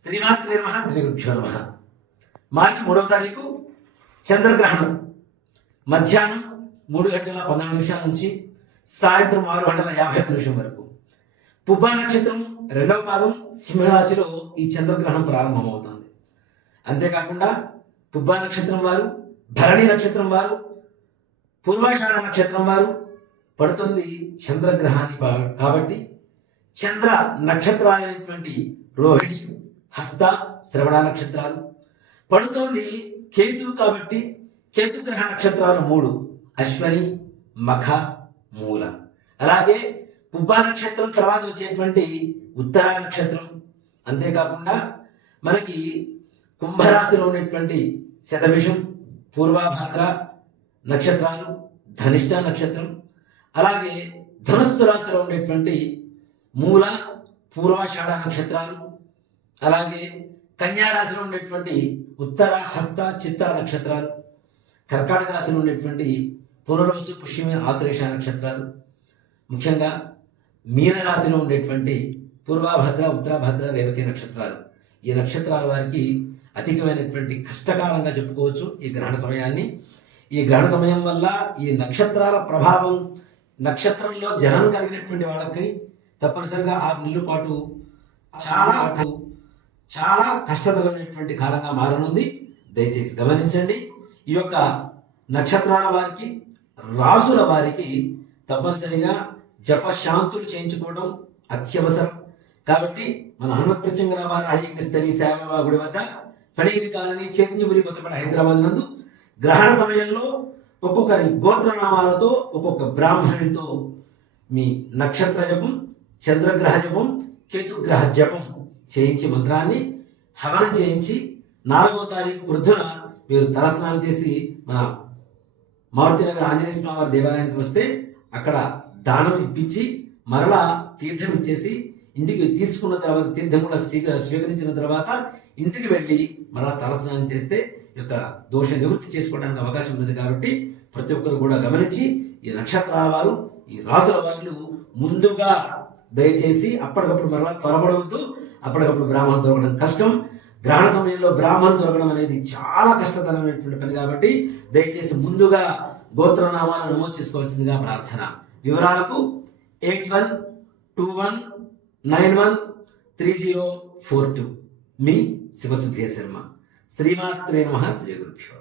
శ్రీమాత్రే నమః శ్రీ గురుభ్యో నమః. మార్చి 3వ తారీఖు చంద్రగ్రహణం మధ్యాహ్నం 3:12 నుంచి సాయంత్రం 6:51 వరకు. పుబ్బా నక్షత్రం 2వ పాదం సింహరాశిలో ఈ చంద్రగ్రహణం ప్రారంభమవుతుంది. అంతేకాకుండా పుబ్బా నక్షత్రం వారు, భరణి నక్షత్రం వారు, పూర్వాషాఢ నక్షత్రం వారు పడుతుంది చంద్రగ్రహాన్ని కాబట్టి చంద్ర నక్షత్రాలైనటువంటి రోహిణి, హస్త, శ్రవణ నక్షత్రాలు పడుతోంది కేతు కాబట్టి కేతుగ్రహ నక్షత్రాలు 3 అశ్వని, మఖ, మూల. అలాగే పుబ్బా నక్షత్రం తర్వాత వచ్చేటువంటి ఉత్తరా నక్షత్రం. అంతేకాకుండా మనకి కుంభరాశిలో ఉన్నటువంటి శతభిషం, పూర్వాభాద్ర నక్షత్రాలు, ధనిష్ట నక్షత్రం. అలాగే ధనుస్సు రాశిలో ఉండేటువంటి మూల, పూర్వాషాఢ నక్షత్రాలు. అలాగే కన్యా రాశిలో ఉండేటువంటి ఉత్తర, హస్త, చిత్త నక్షత్రాలు. కర్కాటక రాశిలో ఉండేటువంటి పునర్వసు, పుష్యమి, ఆశ్లేష నక్షత్రాలు. ముఖ్యంగా మీనరాశిలో ఉండేటువంటి పూర్వభద్ర, ఉత్తరభద్ర, రేవతి నక్షత్రాలు. ఈ నక్షత్రాల వారికి అధికమైనటువంటి కష్టకాలంగా చెప్పుకోవచ్చు ఈ గ్రహణ సమయాన్ని. ఈ గ్రహణ సమయం వల్ల ఈ నక్షత్రాల ప్రభావం, నక్షత్రంలో జనం కలిగినటువంటి వాళ్ళకి తప్పనిసరిగా 6 నెలల పాటు చాలా కష్టతరమైనటువంటి కాలంగా మారనుంది. దయచేసి గమనించండి. ఈ యొక్క నక్షత్రాల వారికి, రాసుల వారికి తప్పనిసరిగా జపశాంతులు చేయించుకోవడం అత్యవసరం. కాబట్టి మన హనుమత్ ప్రత్యంగ వారాహి శామబా గుడి వద్ద ఫణీని కాలనీ, చైతన్యపురి, కొత్తపేట, హైదరాబాద్ నందు గ్రహణ సమయంలో ఒక్కొక్కరి గోత్రనామాలతో ఒక్కొక్క బ్రాహ్మణుడితో మీ నక్షత్ర జపం, చంద్రగ్రహ జపం, కేతుగ్రహ జపం చేయించి మంత్రాన్ని హవనం చేయించి 4వ తారీఖు వృద్ధున మీరు తలస్నానం చేసి మన మారుతినగర్ ఆంజనేయ స్వామి వారి దేవాలయానికి వస్తే అక్కడ దానం ఇప్పించి మరలా తీర్థం ఇచ్చేసి ఇంటికి తీసుకున్న తర్వాత, తీర్థం కూడా స్వీకరించిన తర్వాత ఇంటికి వెళ్ళి మరలా తలస్నానం చేస్తే ఈ యొక్క దోష నివృత్తి చేసుకోవడానికి అవకాశం ఉంది. కాబట్టి ప్రతి ఒక్కరు కూడా గమనించి ఈ నక్షత్రాల వారు, ఈ రాసుల వారు ముందుగా దయచేసి అప్పటికప్పుడు మరలా త్వరపడవద్దు. అప్పటికప్పుడు బ్రాహ్మణం దొరకడం కష్టం. గ్రహణ సమయంలో బ్రాహ్మణం దొరకడం అనేది చాలా కష్టతరమైనటువంటి పని. కాబట్టి దయచేసి ముందుగా గోత్రనామాలను నమోదు చేసుకోవాల్సిందిగా ప్రార్థన. వివరాలకు 8121913042. మీ శివసుధీర్ శర్మ. శ్రీమాత్రే నమః శ్రీ గురుభ్యో.